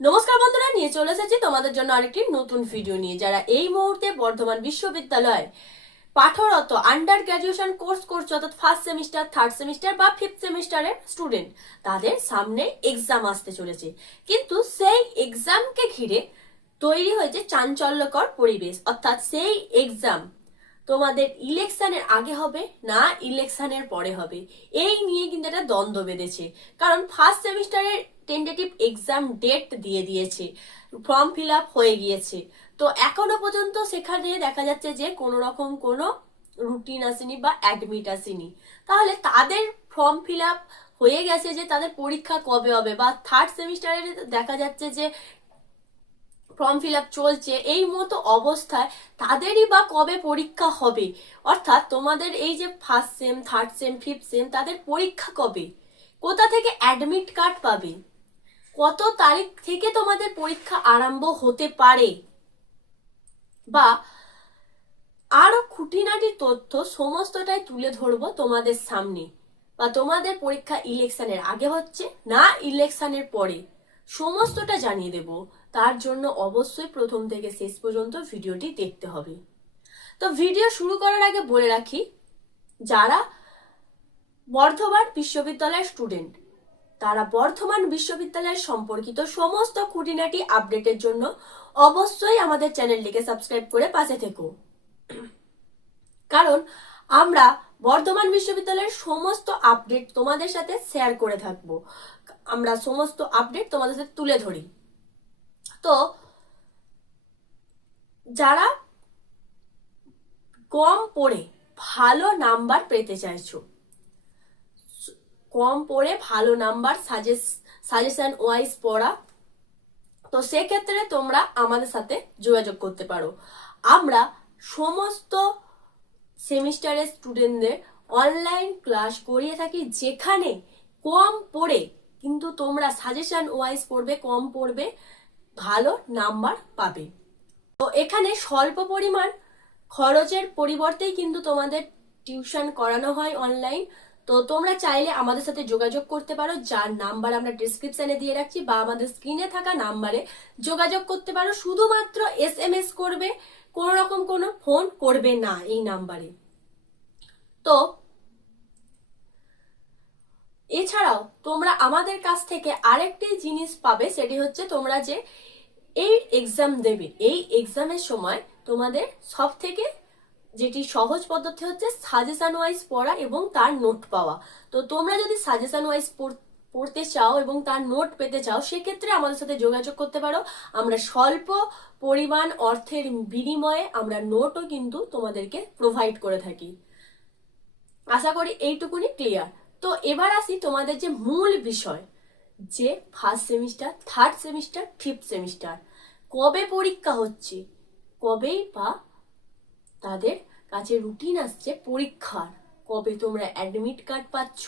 নমস্কার বন্ধুরা, নিয়ে চলে এসেছি তোমাদের জন্য আরেকটি নতুন ভিডিও নিয়ে। যারা এই মুহূর্তে বর্ধমান বিশ্ববিদ্যালয় পাঠরত আন্ডার গ্র্যাজুয়েশন কোর্স করছ, অর্থাৎ ফার্স্ট সেমিস্টার থার্ড সেমিস্টার বা ফিফথ সেমিস্টারের স্টুডেন্ট তাদের সামনে এক্সাম আসতে চলেছে। কিন্তু সেই এক্সামকে ঘিরে তৈরি হয়েছে চাঞ্চল্যকর পরিবেশ। অর্থাৎ সেই এক্সাম তোমাদের ইলেকশনের আগে হবে না ইলেকশনের পরে হবে। এই নিয়ে কিন্তু একটা দ্বন্দ্ব বেঁধেছে। কারণ ফার্স্ট সেমিস্টারের টেন্টেটিভ এক্সাম ডেট দিয়ে দিয়েছে ফর্ম ফিল আপ হয়ে গিয়েছে। তো এখনও পর্যন্ত সেখানে দেখা যাচ্ছে যে কোনো রকম কোনো রুটিন আসেনি বা অ্যাডমিট আসেনি। তাহলে তাদের ফর্ম ফিল আপ হয়ে গেছে যে তাদের পরীক্ষা কবে হবে বা থার্ড সেমিস্টারে দেখা যাচ্ছে যে ফর্ম ফিল আপ চলছে, এই মতো অবস্থায় তাদেরই বা কবে পরীক্ষা হবে? অর্থাৎ তোমাদের এই যে first sem third sem fifth sem তাদের পরীক্ষা কবে? কোথা থেকে অ্যাডমিট কার্ড পাবে? কত তারিখ থেকে তোমাদের পরীক্ষা আরম্ভ হতে পারে? বা আরও খুঁটিনাটি তথ্য সমস্তটাই তুলে ধরবো তোমাদের সামনে। বা তোমাদের পরীক্ষা ইলেকশনের আগে হচ্ছে না ইলেকশনের পরে। সমস্তটা জানিয়ে দেব। তার জন্য অবশ্যই প্রথম থেকে শেষ পর্যন্ত ভিডিওটি দেখতে হবে। তো ভিডিও শুরু করার আগে বলে রাখি, যারা বর্ধমান বিশ্ববিদ্যালয়ের স্টুডেন্ট তারা বর্ধমান বিশ্ববিদ্যালয়ের সম্পর্কিত সমস্ত খুঁটিনাটি আপডেটের জন্য অবশ্যই আমাদের চ্যানেলটিকে সাবস্ক্রাইব করে পাশে থেকো। কারণ আমরা বর্ধমান বিশ্ববিদ্যালয়ের সমস্ত আপডেট তোমাদের সাথে শেয়ার করে থাকব। আমরা সমস্ত আপডেট তোমাদের সাথে তুলে ধরি। তো যারা কম পড়ে, ভালো নাম্বার পেতে চাইছো কম পড়ে ভালো নাম্বার সাজেশন ওয়াইজ পড়া। তো সেক্ষেত্রে তোমরা আমাদের সাথে যোগাযোগ করতে পারো। আমরা সমস্ত সেমিস্টারের স্টুডেন্টদের অনলাইন ক্লাস করিয়ে থাকি, যেখানে কম পড়ে, কিন্তু তোমরা সাজেশন ওয়াইজ পড়বে, কম পড়বে, ভালো নাম্বার পাবে। তো এখানে স্বল্প পরিমাণ খরচের পরিবর্তেই কিন্তু তোমাদের টিউশন করানো হয় অনলাইন তো তোমরা চাইলে আমাদের সাথে যোগাযোগ করতে পারো, যার নাম্বার আমরা ডিসক্রিপশনে দিয়ে রাখছি বা আমাদের স্ক্রিনে থাকা নাম্বারে যোগাযোগ করতে পারো। শুধুমাত্র এস এম এস করবে কোনো রকম কোনো ফোন করবে না এই নাম্বারে। তো এছাড়াও তোমরা আমাদের কাছ থেকে আরেকটি জিনিস পাবে, সেটি হচ্ছে তোমরা যে এই এক্সাম দেবে। এই এক্সামের সময় তোমাদের সব থেকে যেটি সহজ পদ্ধতি হচ্ছে সাজেশন ওয়াইজ পড়া এবং তার নোট পাওয়া। তো তোমরা যদি সাজেশন ওয়াইজ পড়তে চাও এবং তার নোট পেতে চাও, সেক্ষেত্রে আমাদের সাথে যোগাযোগ করতে পারো। আমরা স্বল্প পরিমাণ অর্থের বিনিময়ে আমরা নোটও কিন্তু তোমাদেরকে প্রোভাইড করে থাকি। আশা করি এইটুকুনি ক্লিয়ার তো এবার আসি তোমাদের যে মূল বিষয়, যে first semester third semester fifth semester কবে পরীক্ষা হচ্ছে? কবেই বা তাদের কাছে রুটিন আসছে পরীক্ষার। কবে তোমরা অ্যাডমিট কার্ড পাচ্ছ,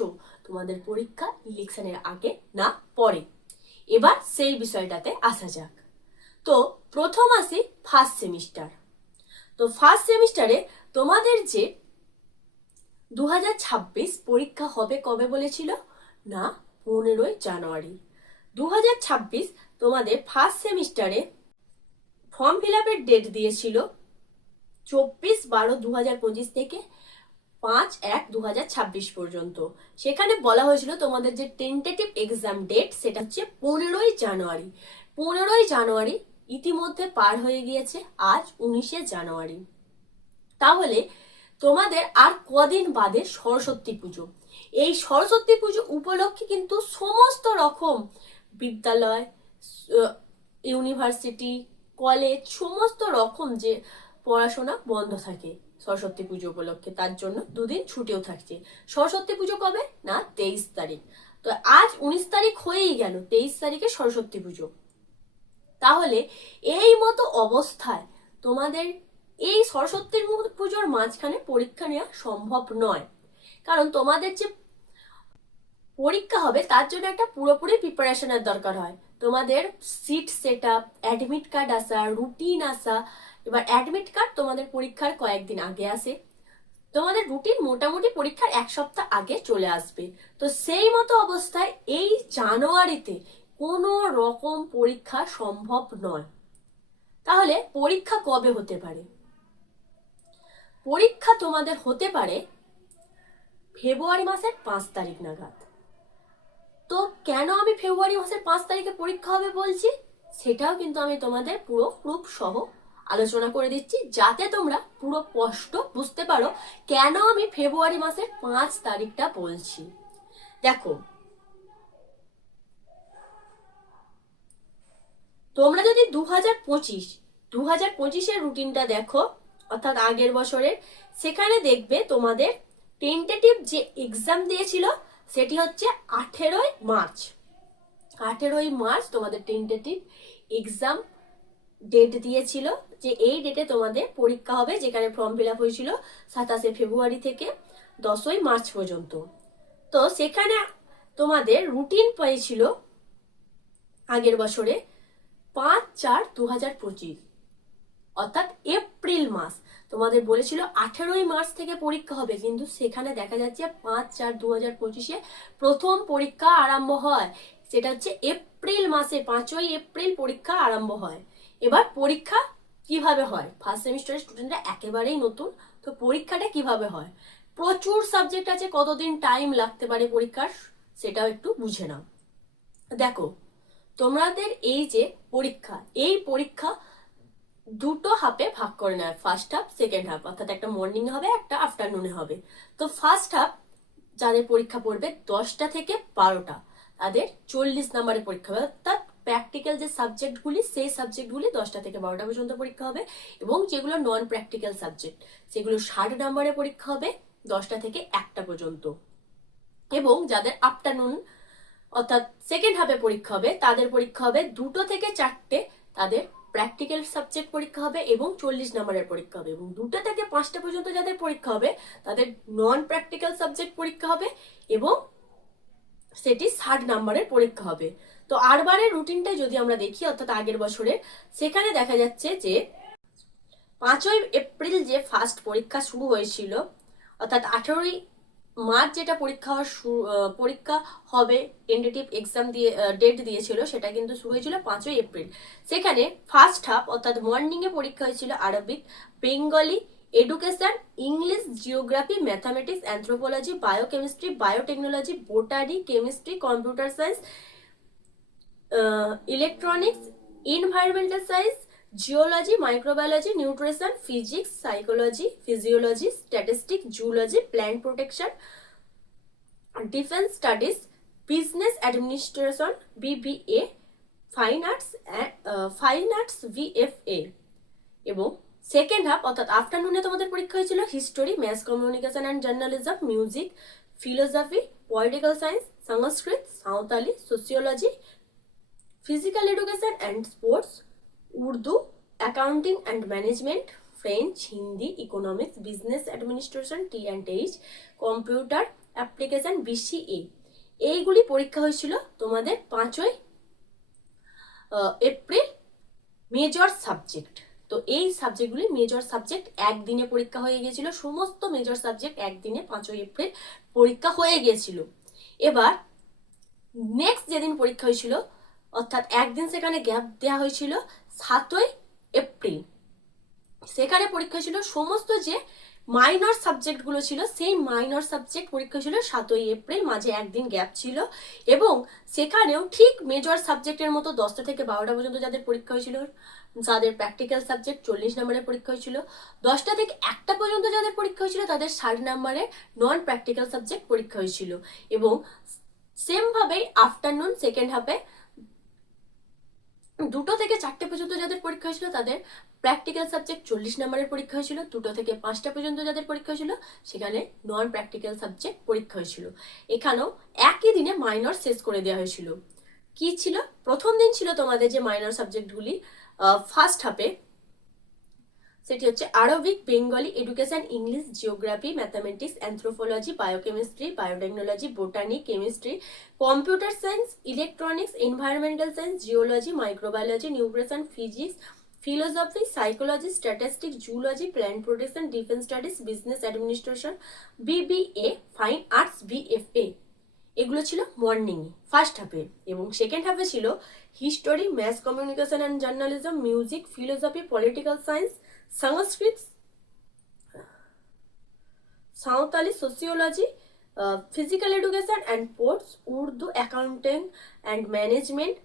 তোমাদের পরীক্ষা ইলেকশনের আগে না পরে। এবার সেই বিষয়টাতে আসা যাক। তো প্রথম আসি ফার্স্ট সেমিস্টার তো ফার্স্ট সেমিস্টারে তোমাদের যে দু হাজার ছাব্বিশ পরীক্ষা হবে কবে বলেছিল? না, পনেরোই জানুয়ারি। দু হাজার ছাব্বিশ তোমাদের ফার্স্ট সেমিস্টারে ফর্ম ফিল আপের ডেট দিয়েছিল চব্বিশ বারো দু হাজার পঁচিশ থেকে পাঁচ এক দু হাজার ছাব্বিশ পর্যন্ত। সেখানে বলা হয়েছিল তোমাদের যে টেন্টেটিভ এক্সাম ডেট সেটা হচ্ছে পনেরোই জানুয়ারি। পনেরোই জানুয়ারি ইতিমধ্যে পার হয়ে গিয়েছে, আজ উনিশে জানুয়ারি। তাহলে তোমাদের আর কদিন বাদে সরস্বতী পুজো। এই সরস্বতী পুজো উপলক্ষে কিন্তু সমস্ত রকম বিদ্যালয়, ইউনিভার্সিটি, কলেজ, সমস্ত রকম যে পড়াশোনা বন্ধ থাকে। সরস্বতী পুজো উপলক্ষে তার জন্য দুদিন ছুটিও থাকছে। সরস্বতী পুজো কবে? না, তেইশ তারিখ। তো আজ উনিশ তারিখ হয়েই গেল, তেইশ তারিখে সরস্বতী পুজো। তাহলে এই মতো অবস্থায় তোমাদের এই সরস্বতী পুজোর মাঝখানে পরীক্ষা নেওয়া সম্ভব নয়। কারণ তোমাদের যে পরীক্ষা হবে, তার জন্য একটা পুরোপুরি প্রিপারেশনের দরকার হয়। তোমাদের seat set up admit card আসা রুটিন আসা এবার অ্যাডমিট কার্ড তোমাদের পরীক্ষার কয়েকদিন আগে আসে। তোমাদের রুটিন মোটামুটি পরীক্ষার এক সপ্তাহ আগে চলে আসবে। তো সেই মতো অবস্থায় এই জানুয়ারিতে কোনো রকম পরীক্ষা সম্ভব নয়। তাহলে পরীক্ষা কবে হতে পারে? পরীক্ষা তোমাদের হতে পারে ফেব্রুয়ারি মাসের পাঁচ তারিখ নাগাদ। তো কেন আমি ফেব্রুয়ারি মাসের পাঁচ তারিখে পরীক্ষা হবে বলছি? সেটাও কিন্তু আমি তোমাদের পুরো প্রুফ সহ আলোচনা করে দিচ্ছি, যাতে তোমরা পুরো স্পষ্ট বুঝতে পারো কেন আমি ফেব্রুয়ারি মাসের পাঁচ তারিখটা বলছি। দেখো, তোমরা যদি দু হাজার পঁচিশ দু হাজার পঁচিশের রুটিনটা দেখো, অর্থাৎ আগের বছরের, সেখানে দেখবে তোমাদের টেন্টেটিভ যে এক্সাম দিয়েছিল, সেটি হচ্ছে আঠেরোই মার্চ। আঠেরোই মার্চ তোমাদের টেন্টেটিভ এক্সাম ডেট দিয়েছিল যে এই ডেটে তোমাদের পরীক্ষা হবে, যেখানে ফর্ম ফিল আপ হয়েছিল সাতাশে ফেব্রুয়ারি থেকে দশই মার্চ পর্যন্ত। তো সেখানে তোমাদের রুটিন পেয়েছিল আগের বছরে পাঁচ চার দু হাজার পঁচিশ, অর্থাৎ এপ্রিল মাস। তোমাদের বলেছিল আঠেরোই মার্চ থেকে পরীক্ষা হবে, কিন্তু সেখানে দেখা যাচ্ছে পাঁচ চার দু হাজার পঁচিশে প্রথম পরীক্ষা আরম্ভ হয়। সেটা হচ্ছে এপ্রিল মাসে, পাঁচই এপ্রিল পরীক্ষা আরম্ভ হয়। এবার পরীক্ষা কীভাবে হয়? ফার্স্ট সেমিস্টারের স্টুডেন্টরা একেবারেই নতুন, তো পরীক্ষাটা কীভাবে হয়? প্রচুর সাবজেক্ট আছে, কতদিন টাইম লাগতে পারে পরীক্ষার, সেটাও একটু বুঝে নাও। দেখো, তোমাদের এই যে পরীক্ষা, এই পরীক্ষা দুটো হাফে ভাগ করে নেয় ফার্স্ট হাফ সেকেন্ড হাফ অর্থাৎ একটা মর্নিং হবে, একটা আফটারনুনে হবে। তো ফার্স্ট হাফ যাদের পরীক্ষা পড়বে দশটা থেকে বারোটা, তাদের চল্লিশ নাম্বারের পরীক্ষা হবে, অর্থাৎ প্র্যাকটিক্যাল যে সাবজেক্টগুলি সেই সাবজেক্টগুলি দশটা থেকে বারোটা পর্যন্ত পরীক্ষা হবে এবং যেগুলো নন প্র্যাকটিক্যাল সাবজেক্ট সেগুলো ষাট নাম্বারের পরীক্ষা হবে দশটা থেকে একটা পর্যন্ত। এবং যাদের আফটারনুন অর্থাৎ সেকেন্ড হাফে পরীক্ষা হবে, তাদের পরীক্ষা হবে দুটো থেকে চারটে তাদের প্র্যাকটিক্যাল সাবজেক্ট পরীক্ষা হবে এবং চল্লিশ নম্বরের পরীক্ষা হবে। এবং দুটো থেকে পাঁচটা পর্যন্ত যাদের পরীক্ষা হবে, তাদের নন প্র্যাকটিক্যাল সাবজেক্ট পরীক্ষা হবে এবং সেটি ষাট নাম্বারের পরীক্ষা হবে। তো আরবারের রুটিনটা যদি আমরা দেখি, অর্থাৎ আগের বছরে সেখানে দেখা যাচ্ছে যে পাঁচই এপ্রিল যে ফার্স্ট পরীক্ষা শুরু হয়েছিল, অর্থাৎ আঠেরোই মার্চ যেটা পরীক্ষা পরীক্ষা হবে টেন্টেটিভ এক্সাম দিয়ে ডেট দিয়েছিল, সেটা কিন্তু শুরু হয়েছিল পাঁচই এপ্রিল। সেখানে ফার্স্ট হাফ অর্থাৎ মর্নিংয়ে পরীক্ষা হয়েছিল Arabic, Bengali education English geography mathematics anthropology biochemistry biotechnology botany chemistry computer science electronics environmental science geology microbiology nutrition physics psychology physiology statistic zoology plant protection defence studies business administration BBA fine arts fine arts VFA এবং second half অর্থাৎ আফটারনুনে তোমাদের পরীক্ষা হয়েছিল history math communication and journalism music philosophy political science Sanskrit, Santali sociology physical education and sports Urdu accounting and management French Hindi economics business administration T and H computer application BCA এইগুলি পরীক্ষা হয়েছিল তোমাদের পাঁচই April major subject তো এই সাবজেক্টগুলি major subject একদিনে পরীক্ষা হয়ে গিয়েছিল, সমস্ত মেজর সাবজেক্ট একদিনে পাঁচই এপ্রিল পরীক্ষা হয়ে গিয়েছিল। এবার নেক্সট যেদিন পরীক্ষা হয়েছিল অর্থাৎ একদিন সেখানে গ্যাপ দেওয়া হয়েছিল সাতই এপ্রিল। সেখানে পরীক্ষা ছিল সমস্ত যে মাইনর সাবজেক্টগুলো ছিল, সেই মাইনর সাবজেক্ট পরীক্ষা ছিল সাতই এপ্রিল, মাঝে একদিন গ্যাপ ছিল এবং সেখানেও ঠিক মেজর সাবজেক্টের মতো দশটা থেকে বারোটা পর্যন্ত যাদের পরীক্ষা হয়েছিল, যাদের প্র্যাকটিক্যাল সাবজেক্ট চল্লিশ নম্বরের পরীক্ষা হয়েছিল, দশটা থেকে একটা পর্যন্ত যাদের পরীক্ষা হয়েছিল তাদের ষাট নম্বরের নন প্র্যাকটিক্যাল সাবজেক্ট পরীক্ষা হয়েছিল এবং সেমভাবেই আফটারনুন সেকেন্ড হাফে দুটো থেকে চারটে পর্যন্ত যাদের পরীক্ষা হয়েছিল, তাদের প্র্যাকটিক্যাল সাবজেক্ট চল্লিশ নম্বরের পরীক্ষা হয়েছিল, দুটো থেকে পাঁচটা পর্যন্ত যাদের পরীক্ষা হয়েছিল, সেখানে নন প্র্যাকটিক্যাল সাবজেক্ট পরীক্ষা হয়েছিল। এখানেও একই দিনে মাইনর শেষ করে দেওয়া হয়েছিল। কি ছিল? প্রথম দিন ছিল তোমাদের যে মাইনর সাবজেক্টগুলি ফার্স্ট হাফে সেটি হচ্ছে Arabic, Bengali, education, English, geography, mathematics, anthropology, biochemistry, biotechnology, botany, chemistry, computer science, electronics, environmental science, geology, microbiology, nutrition, physics, philosophy, psychology statistic zoology plant protection, defence studies, business administration, BBA, fine arts, BFA. এগুলো ছিল morning first হাফে এবং second হাফে ছিল history math communication and journalism, music, philosophy, political science Sanskrit Santali sociology physical education and sports Urdu accountant and management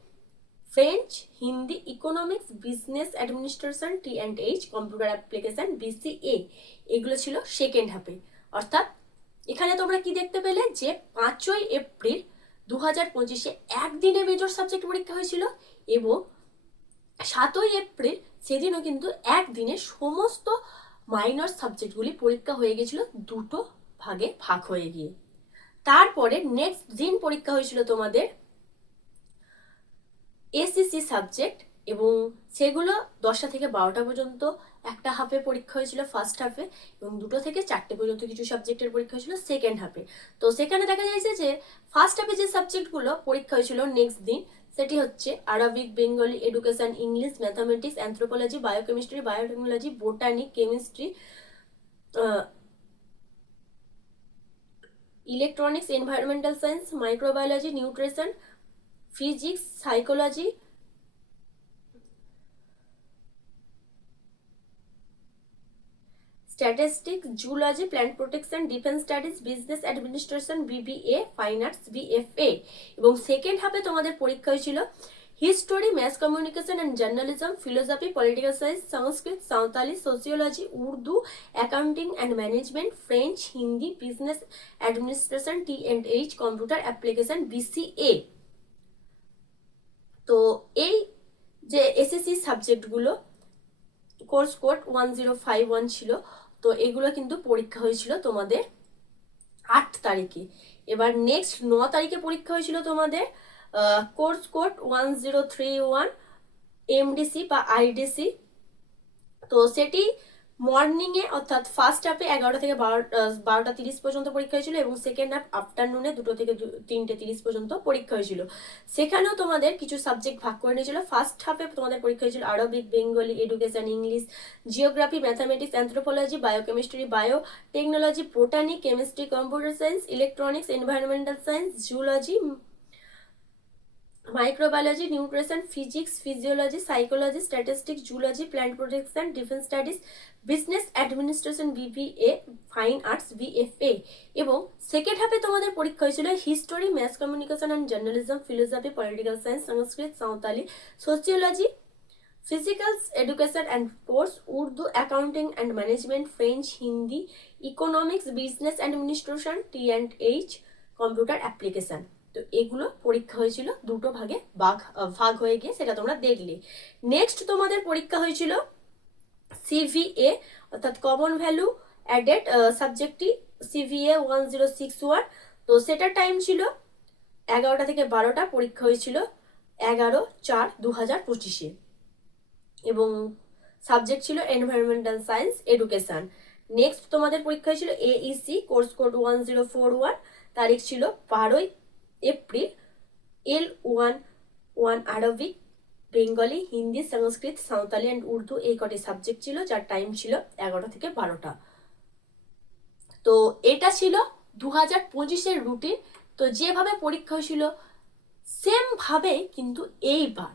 French Hindi economics business administration T and H computer application BCA এগুলো ছিল second হাফে অর্থাৎ, এখানে তোমরা কি দেখতে পেলে যে পাঁচই এপ্রিল দু হাজার পঁচিশে একদিনে মেজর সাবজেক্ট পরীক্ষা হয়েছিল এবং সাতই এপ্রিল সেদিনও কিন্তু একদিনে সমস্ত মাইনর সাবজেক্টগুলি পরীক্ষা হয়ে গেছিল দুটো ভাগে ভাগ হয়ে গিয়ে। তারপরে নেক্সট দিন পরীক্ষা হয়েছিল তোমাদের এসিসি সাবজেক্ট এবং সেগুলো দশটা থেকে বারোটা পর্যন্ত একটা হাফে পরীক্ষা হয়েছিল ফার্স্ট হাফে এবং দুটো থেকে চারটে পর্যন্ত কিছু সাবজেক্টের পরীক্ষা হয়েছিল সেকেন্ড হাফে তো সেখানে দেখা যাচ্ছে যে ফার্স্ট হাফে যে সাবজেক্টগুলো পরীক্ষা হয়েছিল নেক্সট দিন সেটি হচ্ছে Arabic, Bengali education English mathematics anthropology biochemistry biotechnology botany chemistry electronics environmental science microbiology nutrition physics psychology statistics zoology plant protection defence studies business administration BBA fine arts BFA এবং second হাফে তোমাদের পরীক্ষা হয়েছিল history mass communication and journalism philosophy political science Sanskrit Santali sociology Urdu accounting and management French Hindi business administration T and H computer application BCA তো এই যে SSC সাবজেক্টগুলো course code one zero five one ছিল। তো এগুলো কিন্তু পরীক্ষা হয়েছিল তোমাদের আট তারিখে। এবার নেক্সট ন তারিখে পরীক্ষা হয়েছিল তোমাদের course code one zero three one MDC বা আইডিসি তো সেটি মর্নিংয়ে, অর্থাৎ ফার্স্ট হাফে এগারোটা থেকে বারোটা বারোটা তিরিশ পর্যন্ত পরীক্ষা হয়েছিল এবং সেকেন্ড হাফ আফটারনুনে দুটো থেকে তিনটে তিরিশ পর্যন্ত পরীক্ষা হয়েছিল। সেখানেও তোমাদের কিছু সাবজেক্ট ভাগ করে নিয়েছিল। ফার্স্ট হাফে তোমাদের পরীক্ষা হয়েছিল Arabic Bengali education English geography mathematics anthropology biochemistry bio technology botany chemistry computer science electronics environmental science zoology microbiology nutrition physics physiology psychology statistics zoology plant protection defence studies business administration BBA fine arts BFA এবং second হাফে তোমাদের পরীক্ষা হয়েছিল history math communication and journalism philosophy political science Sanskrit, Santali sociology physical education and sports Urdu accounting and management French Hindi economics business administration T and H computer application তো এগুলো পরীক্ষা হয়েছিল দুটো ভাগে ভাগ ভাগ হয়ে গিয়ে সেটা তোমরা দেখলে। নেক্সট তোমাদের পরীক্ষা হয়েছিল সিভিএ অর্থাৎ common value added সাবজেক্টটি CVA one zero six one তো সেটার টাইম ছিল এগারোটা থেকে বারোটা, পরীক্ষা হয়েছিল এগারো চার দু হাজার পঁচিশে। এবং সাবজেক্ট ছিল এনভায়রনমেন্টাল সায়েন্স এডুকেশন নেক্সট তোমাদের পরীক্ষা হয়েছিল AEC course code one zero four one তারিখ ছিল বারোই April L one one Arabic Bengali Hindi Sanskrit Santali and Urdu এই কটি সাবজেক্ট ছিল যার টাইম ছিল এগারোটা থেকে বারোটা তো এটা ছিল দু হাজার পঁচিশের রুটিন তো যেভাবে পরীক্ষা হয়েছিল সেমভাবে কিন্তু এইবার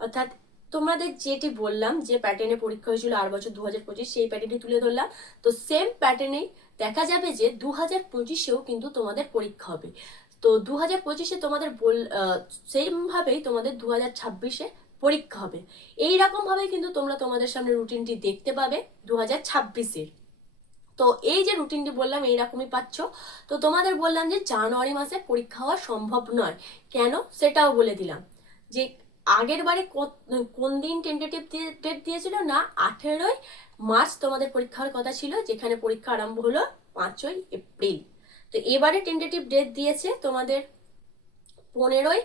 অর্থাৎ তোমাদের যেটি বললাম যে প্যাটার্নে পরীক্ষা হয়েছিল আর বছর দু হাজার পঁচিশ সেই প্যাটার্নটি তুলে ধরলাম। তো সেম প্যাটার্নেই দেখা যাবে যে দু হাজার পঁচিশেও কিন্তু তোমাদের পরীক্ষা হবে। তো দু হাজার পঁচিশে তোমাদের বল সেমভাবেই তোমাদের দু হাজার ছাব্বিশে পরীক্ষা হবে। এই ভাবে কিন্তু তোমরা তোমাদের সামনে রুটিনটি দেখতে পাবে দু হাজার ছাব্বিশের। তো এই যে রুটিনটি বললাম, এইরকমই পাচ্ছ। তো তোমাদের বললাম যে জানুয়ারি মাসে পরীক্ষা হওয়া সম্ভব নয়। কেন? সেটাও বলে দিলাম। যে আগের বারে কোন দিন টেন্টেটিভ ডেট দিয়েছিল? না, আঠেরোই মার্চ তোমাদের পরীক্ষার কথা ছিল, যেখানে পরীক্ষা আরম্ভ হলো পাঁচই এপ্রিল। তো এবারে টেন্টেটিভ ডেট দিয়েছে তোমাদের পনেরোই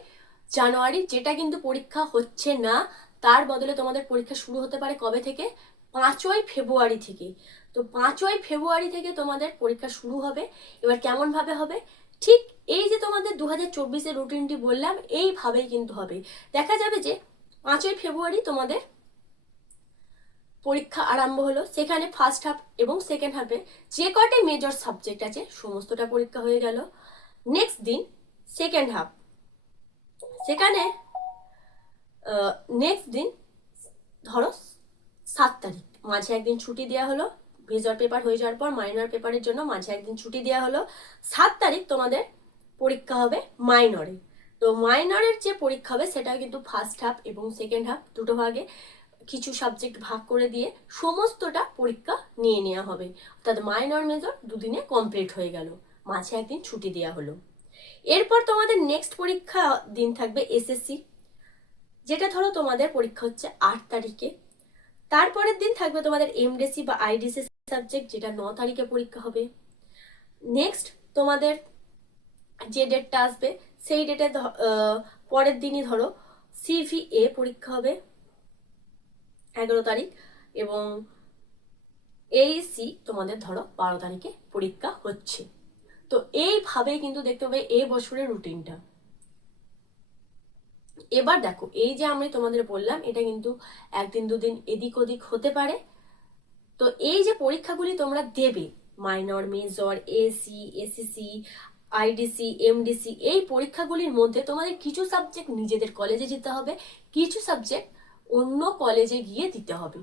জানুয়ারি, যেটা কিন্তু পরীক্ষা হচ্ছে না। তার বদলে তোমাদের পরীক্ষা শুরু হতে পারে কবে থেকে? পাঁচই ফেব্রুয়ারি থেকে। তো পাঁচই ফেব্রুয়ারি থেকে তোমাদের পরীক্ষা শুরু হবে। এবার কেমনভাবে হবে? ঠিক এই যে তোমাদের দু হাজার চব্বিশের রুটিনটি বললাম, এইভাবেই কিন্তু হবে। দেখা যাবে যে পাঁচই ফেব্রুয়ারি তোমাদের পরীক্ষা আরম্ভ হলো। সেখানে ফার্স্ট হাফ এবং সেকেন্ড হাফে যে কয়টা মেজর সাবজেক্ট আছে, সমস্তটা পরীক্ষা হয়ে গেল। নেক্সট দিন সেকেন্ড হাফ সেখানে নেক্সট দিন ধরো সাত তারিখ। মাঝে একদিন ছুটি দেওয়া হলো। মেজর পেপার হয়ে যাওয়ার পর মাইনর পেপারের জন্য মাঝে একদিন ছুটি দেওয়া হলো। সাত তারিখ তোমাদের পরীক্ষা হবে মাইনরে তো মাইনরের যে পরীক্ষা হবে সেটা কিন্তু ফার্স্ট হাফ এবং সেকেন্ড হাফ দুটো ভাগে। কিছু সাবজেক্ট ভাগ করে দিয়ে সমস্তটা পরীক্ষা নিয়ে নেওয়া হবে। অর্থাৎ মাইনর মেজর দুদিনে কমপ্লিট হয়ে গেল। মাঝে একদিন ছুটি দেওয়া হলো। এরপর তোমাদের নেক্সট পরীক্ষা দিন থাকবে এসএসসি যেটা ধরো তোমাদের পরীক্ষা হচ্ছে আট তারিখে। তারপরের দিন থাকবে তোমাদের এমডিসি বা আইডিসি সাবজেক্ট যেটা ন তারিখে পরীক্ষা হবে। নেক্সট তোমাদের যে ডেটটা আসবে, সেই ডেটে পরের দিনই ধরো সিভিএ পরীক্ষা হবে। এগারো তারিখ এবং এইসি তোমাদের ধরো বারো তারিখে পরীক্ষা হচ্ছে। তো এইভাবেই কিন্তু দেখতে হবে এই বছরের রুটিনটা। এবার দেখো, এই যে আমি তোমাদের বললাম, এটা কিন্তু একদিন দুদিন এদিক ওদিক হতে পারে। তো এই যে পরীক্ষাগুলি তোমরা দেবে minor major AC ACC IDC MDC এই পরীক্ষাগুলির মধ্যে তোমাদের কিছু সাবজেক্ট নিজেদের কলেজে যেতে হবে, কিছু সাবজেক্ট অন্য কলেজে গিয়ে দিতে হবে।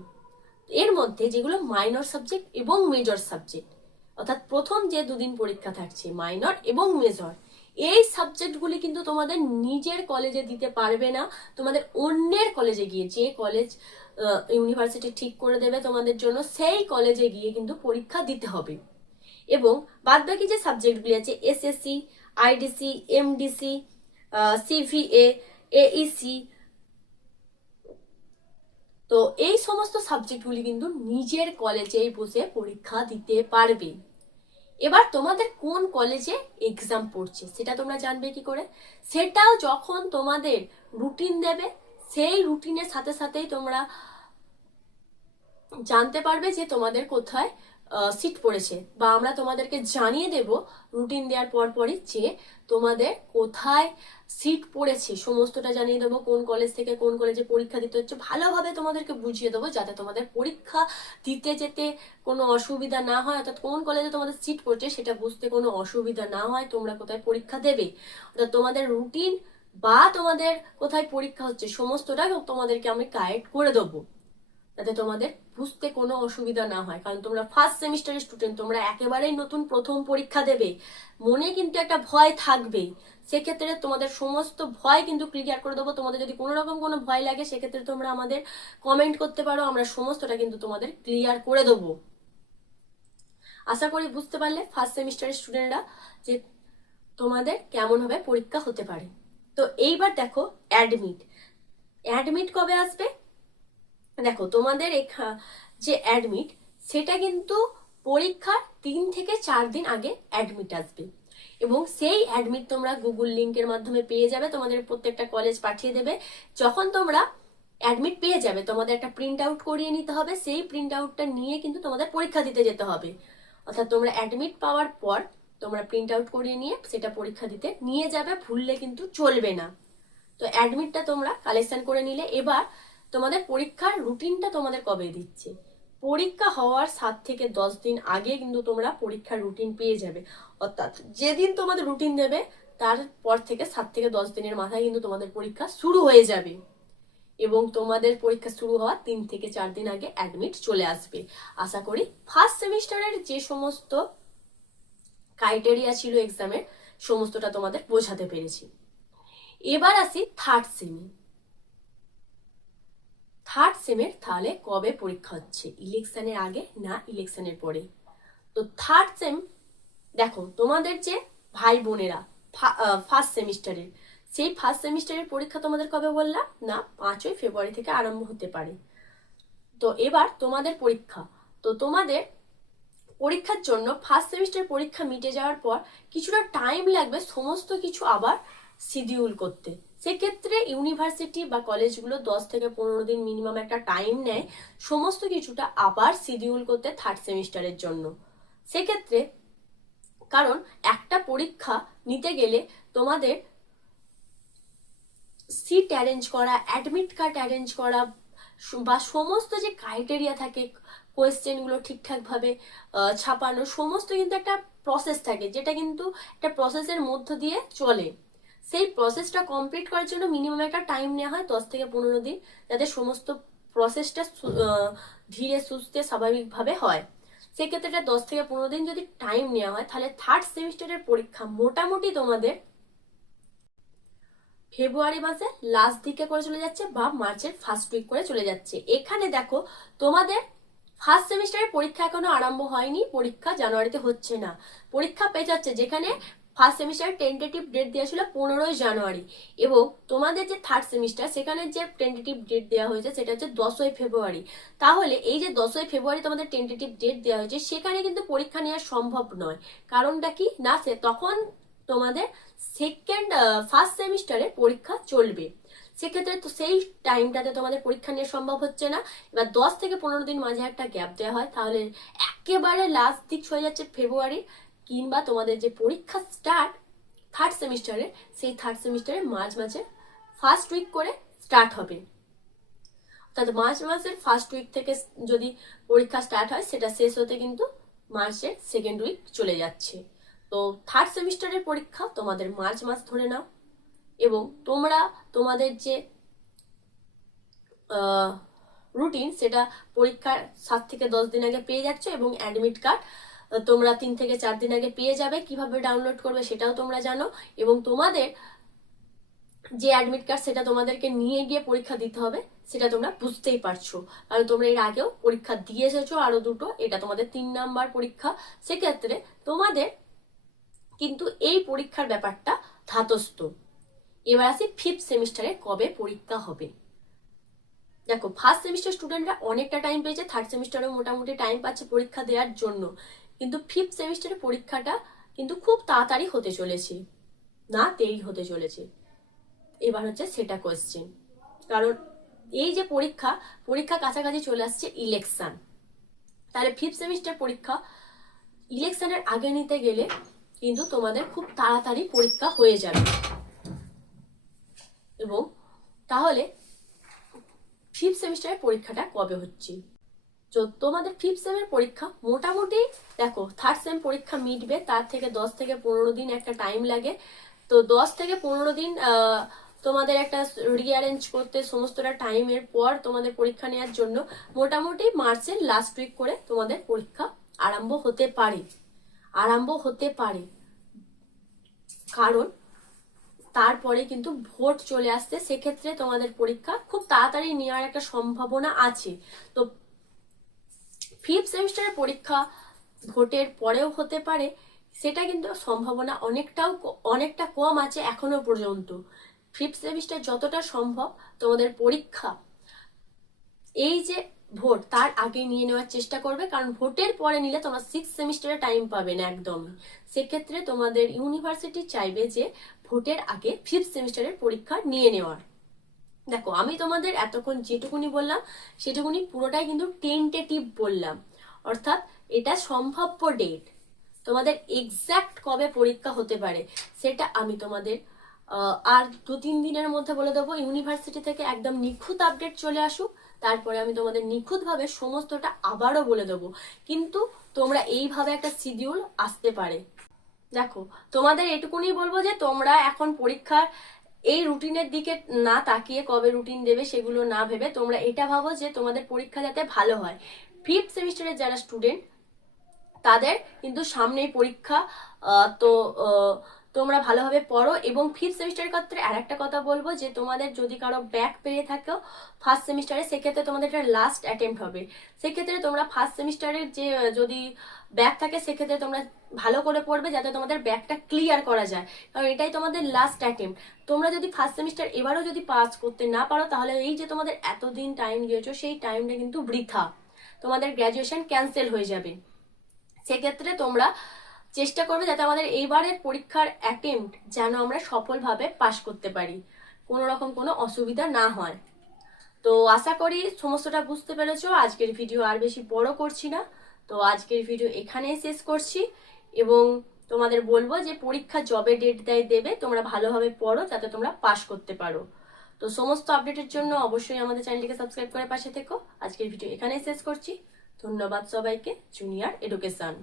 এর মধ্যে যেগুলো মাইনর সাবজেক্ট এবং মেজর সাবজেক্ট অর্থাৎ প্রথম যে দুদিন পরীক্ষা থাকছে মাইনর এবং মেজর এই সাবজেক্টগুলি কিন্তু তোমাদের নিজের কলেজে দিতে পারবে না, তোমাদের অন্যের কলেজে গিয়ে, যে কলেজ ইউনিভার্সিটি ঠিক করে দেবে তোমাদের জন্য, সেই কলেজে গিয়ে কিন্তু পরীক্ষা দিতে হবে। এবং বাদবাকি যে সাবজেক্টগুলি আছে SSC IDC MDC CVA AEC তো এই সমস্ত সাবজেক্টগুলি কিন্তু নিজের কলেজেই বসে পরীক্ষা দিতে পারবে। এবার তোমাদের কোন কলেজে এক্সাম পড়ছে সেটা তোমরা জানবে কি করে? সেটাও যখন তোমাদের রুটিন দেবে, সেই রুটিনের সাথে সাথেই তোমরা জানতে পারবে যে তোমাদের কোথায় সিট পড়েছে। বা আমরা তোমাদেরকে জানিয়ে দেব রুটিন দেওয়ার পর পরই যে তোমাদের কোথায় সিট পড়েছে। সমস্তটা জানিয়ে দেবো, কোন কলেজ থেকে কোন কলেজে পরীক্ষা দিতে হচ্ছে। ভালোভাবে তোমাদেরকে বুঝিয়ে দেবো যাতে তোমাদের পরীক্ষা দিতে যেতে কোনো অসুবিধা না হয়। অর্থাৎ কোন কলেজে তোমাদের সিট পড়ছে সেটা বুঝতে কোনো অসুবিধা না হয়, তোমরা কোথায় পরীক্ষা দেবে। অর্থাৎ তোমাদের রুটিন বা তোমাদের কোথায় পরীক্ষা হচ্ছে, সমস্তটা তোমাদেরকে আমি গাইড করে দেবো। যাতে তোমাদের বুঝতে কোনো অসুবিধা না হয়। কারণ তোমরা ফার্স্ট সেমিস্টারের স্টুডেন্ট তোমরা একেবারেই নতুন প্রথম পরীক্ষা দেবে। মনে কিন্তু একটা ভয় থাকবে সেক্ষেত্রে তোমাদের সমস্ত ভয় কিন্তু ক্লিয়ার করে দেবো। তোমাদের যদি কোনো রকম কোনো ভয় লাগে, সেক্ষেত্রে তোমরা আমাদের কমেন্ট করতে পারো। আমরা সমস্তটা কিন্তু তোমাদের ক্লিয়ার করে দেবো। আশা করি বুঝতে পারলে ফার্স্ট সেমিস্টারের স্টুডেন্টরা যে তোমাদের কেমনভাবে পরীক্ষা হতে পারে। তো এইবার দেখো অ্যাডমিট অ্যাডমিট কবে আসবে? দেখো, তোমাদের যে অ্যাডমিট সেটা কিন্তু পরীক্ষার তিন থেকে চার দিন আগে অ্যাডমিট আসবে। এবং সেই অ্যাডমিট তোমরা গুগল লিঙ্কের মাধ্যমে পেয়ে যাবে, তোমাদের প্রত্যেকটা কলেজ পাঠিয়ে দেবে। যখন তোমরা অ্যাডমিট পেয়ে যাবে, তোমাদের একটা প্রিন্ট আউট করিয়ে নিতে হবে, সেই প্রিন্ট আউটটা নিয়ে কিন্তু তোমাদের পরীক্ষা দিতে যেতে হবে। অর্থাৎ তোমরা অ্যাডমিট পাওয়ার পর তোমরা প্রিন্ট আউট করিয়ে নিয়ে সেটা পরীক্ষা দিতে নিয়ে যাবে, ভুললে কিন্তু চলবে না। তো অ্যাডমিটটা তোমরা কালেকশন করে নিলে। এবার তোমাদের পরীক্ষার রুটিনটা তোমাদের কবে দিচ্ছে? পরীক্ষা হওয়ার সাত থেকে দশ দিন আগে কিন্তু তোমরা পরীক্ষার রুটিন পেয়ে যাবে। অর্থাৎ যেদিন তোমাদের রুটিন দেবে, তারপর থেকে সাত থেকে দশ দিনের মাথায় কিন্তু তোমাদের পরীক্ষা শুরু হয়ে যাবে। এবং তোমাদের পরীক্ষা শুরু হওয়ার তিন থেকে চার দিন আগে অ্যাডমিট চলে আসবে। আশা করি ফার্স্ট সেমিস্টারের যে সমস্ত ক্রাইটেরিয়া ছিল এক্সামের সমস্তটা তোমাদের বোঝাতে পেরেছি। এবার আসি থার্ড সেমি থার্ড সেমের তাহলে কবে পরীক্ষা হচ্ছে? ইলেকশনের আগে না ইলেকশনের পরে? তো থার্ড সেম দেখো, তোমাদের যে ভাই বোনেরা ফার্স্ট সেমিস্টারের সেই ফার্স্ট সেমিস্টারের পরীক্ষা তোমাদের কবে বললাম? না, পাঁচই ফেব্রুয়ারি থেকে আরম্ভ হতে পারে। তো এবার তোমাদের পরীক্ষা। তো তোমাদের পরীক্ষার জন্য ফার্স্ট সেমিস্টার পরীক্ষা মিটে যাওয়ার পর কিছুটা টাইম লাগবে সমস্ত কিছু আবার শিডিউল করতে। সেক্ষেত্রে ইউনিভার্সিটি বা কলেজগুলো দশ থেকে পনেরো দিন মিনিমাম একটা টাইম নেয়, সমস্ত কিছুটা আবার শিডিউল করতে থার্ড সেমিস্টারের জন্য। সেক্ষেত্রে কারণ একটা পরীক্ষা নিতে গেলে তোমাদের সিট অ্যারেঞ্জ করা অ্যাডমিট কার্ড অ্যারেঞ্জ করা, বা সমস্ত যে ক্রাইটেরিয়া থাকে কোয়েশ্চেনগুলো ঠিকঠাকভাবে ছাপানো, সমস্ত কিন্তু একটা প্রসেস থাকে, যেটা কিন্তু একটা প্রসেসের মধ্য দিয়ে চলে। সেই প্রসেসটা কমপ্লিট করার জন্য মিনিমাম একটা টাইম নেওয়া হয়, দশ থেকে পনেরো দিন, যাতে সমস্ত প্রসেসটা ধীরে সুস্থে স্বাভাবিকভাবে হয়। সেক্ষেত্রে দশ থেকে পনেরো দিন যদি টাইম নেওয়া হয়, তাহলে থার্ড সেমিস্টারের পরীক্ষা মোটামুটি তোমাদের ফেব্রুয়ারি মাসে লাস্ট দিকে করে চলে যাচ্ছে বা মার্চের ফার্স্ট উইক করে চলে যাচ্ছে। এখানে দেখো, তোমাদের ফার্স্ট সেমিস্টারের পরীক্ষা এখনও আরম্ভ হয়নি, পরীক্ষা জানুয়ারিতে হচ্ছে না। পরীক্ষা পেয়ে যাচ্ছে যেখানে ফার্স্ট সেমিস্টার টেন্টেটিভ ডেট দেওয়া ছিল পনেরোই জানুয়ারি। এবং তোমাদের যে থার্ড সেমিস্টার সেখানে যে টেন্টেটিভ ডেট দেওয়া হয়েছে, সেটা হচ্ছে দশই ফেব্রুয়ারি। তাহলে এই যে দশই ফেব্রুয়ারি তোমাদের টেন্টেটিভ ডেট দেওয়া হয়েছে, সেখানে কিন্তু পরীক্ষা নেওয়া সম্ভব নয়। কারণটা কি? না, সে তখন তোমাদের সেকেন্ড ফার্স্ট সেমিস্টারে পরীক্ষা চলবে। সেক্ষেত্রে তো সেই টাইমটাতে তোমাদের পরীক্ষা নেওয়া সম্ভব হচ্ছে না। এবার দশ থেকে পনেরো দিন মাঝে একটা গ্যাপ দেওয়া হয়। তাহলে একেবারে লাস্ট দিক হয়ে যাচ্ছে ফেব্রুয়ারি। কিংবা তোমাদের যে পরীক্ষা স্টার্ট থার্ড সেমিস্টারে সেই থার্ড সেমিস্টারে মাঝ মাসে ফার্স্ট উইক করে স্টার্ট হবে। অর্থাৎ মার্চ মাসের ফার্স্ট উইক থেকে যদি পরীক্ষা স্টার্ট হয়, সেটা শেষ হতে কিন্তু মার্চের সেকেন্ড উইক চলে যাচ্ছে। তো থার্ড সেমিস্টারের পরীক্ষা তোমাদের মার্চ মাস ধরে নাও এবং তোমরা তোমাদের যে রুটিন সেটা পরীক্ষার সাত থেকে দশ দিন আগে পেয়ে যাচ্ছ এবং অ্যাডমিট কার্ড তোমরা তিন থেকে চার দিন আগে পেয়ে যাবে, কীভাবে ডাউনলোড করবে সেটাও তোমরা জানো। এবং তোমাদের যে অ্যাডমিট কার্ড সেটা তোমাদেরকে নিয়ে গিয়ে পরীক্ষা দিতে হবে, সেটা তোমরা বুঝতেই পারছ। কারণ তোমরা এর আগেও পরীক্ষা দিয়ে এসেছ, আরও দুটো, এটা তোমাদের তিন নাম্বার পরীক্ষা। সেক্ষেত্রে তোমাদের কিন্তু এই পরীক্ষার ব্যাপারটা ধাতস্থ। এবার আসি ফিফথ সেমিস্টারে কবে পরীক্ষা হবে। দেখো ফার্স্ট সেমিস্টার স্টুডেন্টরা অনেকটা টাইম পেয়েছে থার্ড সেমিস্টারেও মোটামুটি টাইম পাচ্ছে পরীক্ষা দেওয়ার জন্য। কিন্তু ফিফথ সেমিস্টারে পরীক্ষাটা কিন্তু খুব তাড়াতাড়ি হতে চলেছে। না দেরি হতে চলেছে। এবার হচ্ছে সেটা কোয়েশ্চেন কারণ এই যে পরীক্ষা পরীক্ষা কাছাকাছি চলে আসছে ইলেকশান তাহলে ফিফথ সেমিস্টার পরীক্ষা ইলেকশনের আগে নিতে গেলে কিন্তু তোমাদের খুব তাড়াতাড়ি পরীক্ষা হয়ে যাবে। এবং তাহলে ফিফথ সেমিস্টারের পরীক্ষাটা কবে হচ্ছে? তোমাদের ফিফথ সেমের পরীক্ষা মোটামুটি দেখো থার্ড সেম পরীক্ষা মিটবে, তার থেকে দশ থেকে পনেরো দিন একটা টাইম লাগে। তো দশ থেকে পনেরো দিন তোমাদের একটা রিঅ্যারেঞ্জ করতে সমস্তটা টাইমের পর তোমাদের পরীক্ষা নেওয়ার জন্য মোটামুটি মার্চের লাস্ট উইক করে তোমাদের পরীক্ষা আরম্ভ হতে পারে। আরম্ভ হতে পারে। কারণ তারপরে কিন্তু ভোট চলে আসছে, সেক্ষেত্রে তোমাদের পরীক্ষা খুব তাড়াতাড়ি নেওয়ার একটা সম্ভাবনা আছে। তো ফিফথ সেমিস্টারের পরীক্ষা ভোটের পরেও হতে পারে, সেটা কিন্তু সম্ভাবনা অনেকটাও অনেকটা কম আছে এখনও পর্যন্ত। ফিফথ সেমিস্টার যতটা সম্ভব তোমাদের পরীক্ষা, এই যে ভোট তার আগে নিয়ে নেওয়ার চেষ্টা করবে, কারণ ভোটের পরে নিলে তোমরা সিক্স সেমিস্টারে টাইম পাবে না একদমই। সেক্ষেত্রে তোমাদের ইউনিভার্সিটি চাইবে যে ভোটের আগে ফিফথ সেমিস্টারের পরীক্ষা নিয়ে নেওয়ার। দেখো, আমি তোমাদের এতক্ষণ যেটুকুনি বললাম, সেটুকুনি পুরোটাই কিন্তু টেন্টেটিভ বললাম। অর্থাৎ এটা সম্ভাব্য ডেট তোমাদের এক্স্যাক্ট কবে পরীক্ষা হতে পারে, সেটা আমি তোমাদের আর দু তিন দিনের মধ্যে বলে দেবো। ইউনিভার্সিটি থেকে একদম নিখুঁত আপডেট চলে আসুক, তারপরে আমি তোমাদের নিখুঁতভাবে সমস্তটা আবারও বলে দেবো। কিন্তু তোমরা এইভাবে একটা শিডিউল আসতে পারে। দেখো, তোমাদের এটুকুনি বলব যে তোমরা এখন পরীক্ষার এই রুটিনের দিকে না তাকিয়ে কবে রুটিন দেবে সেগুলো না ভেবে তোমরা এটা ভাবো যে তোমাদের পরীক্ষা যাতে ভালো হয়। ফিফথ সেমিস্টারের যারা স্টুডেন্ট তাদের কিন্তু সামনেই পরীক্ষা তো তোমরা ভালোভাবে পড়ো এবং ফিফথ সেমিস্টারের ক্ষেত্রে আর একটা কথা বলব যে তোমাদের যদি কারও ব্যাক পেয়ে থাকো ফার্স্ট সেমিস্টারে সেক্ষেত্রে তোমাদের এটা লাস্ট অ্যাটেম্প হবে। সেক্ষেত্রে তোমরা ফার্স্ট সেমিস্টারের যে, যদি ব্যাক থাকে, সেক্ষেত্রে তোমরা ভালো করে পড়বে যাতে তোমাদের ব্যাকটা ক্লিয়ার করা যায়। কারণ এটাই তোমাদের লাস্ট অ্যাটেম্প তোমরা যদি ফার্স্ট সেমিস্টার এবারও যদি পাস করতে না পারো, তাহলে এই যে তোমাদের এতদিন টাইম দিয়েছ, সেই টাইমটা কিন্তু বৃথা। তোমাদের গ্র্যাজুয়েশন ক্যান্সেল হয়ে যাবে। সেক্ষেত্রে তোমরা চেষ্টা করবে যাতে আমাদের এইবারের পরীক্ষার অ্যাটেম্পট যেন আমরা সফলভাবে পাশ করতে পারি। কোনো রকম কোনো অসুবিধা না হয়। তো আশা করি সমস্তটা বুঝতে পেরেছ। আজকের ভিডিও আর বেশি বড় করছি না। তো আজকের ভিডিও এখানেই শেষ করছি এবং তোমাদের বলব যে পরীক্ষা জবে ডেট দেয় দেবে, তোমরা ভালোভাবে পড়ো যাতে তোমরা পাশ করতে পারো। তো সমস্ত আপডেটের জন্য অবশ্যই আমাদের চ্যানেলটিকে সাবস্ক্রাইব করে পাশে থেকো। আজকের ভিডিও এখানেই শেষ করছি। ধন্যবাদ সবাইকে জুনিয়র এডুকেশন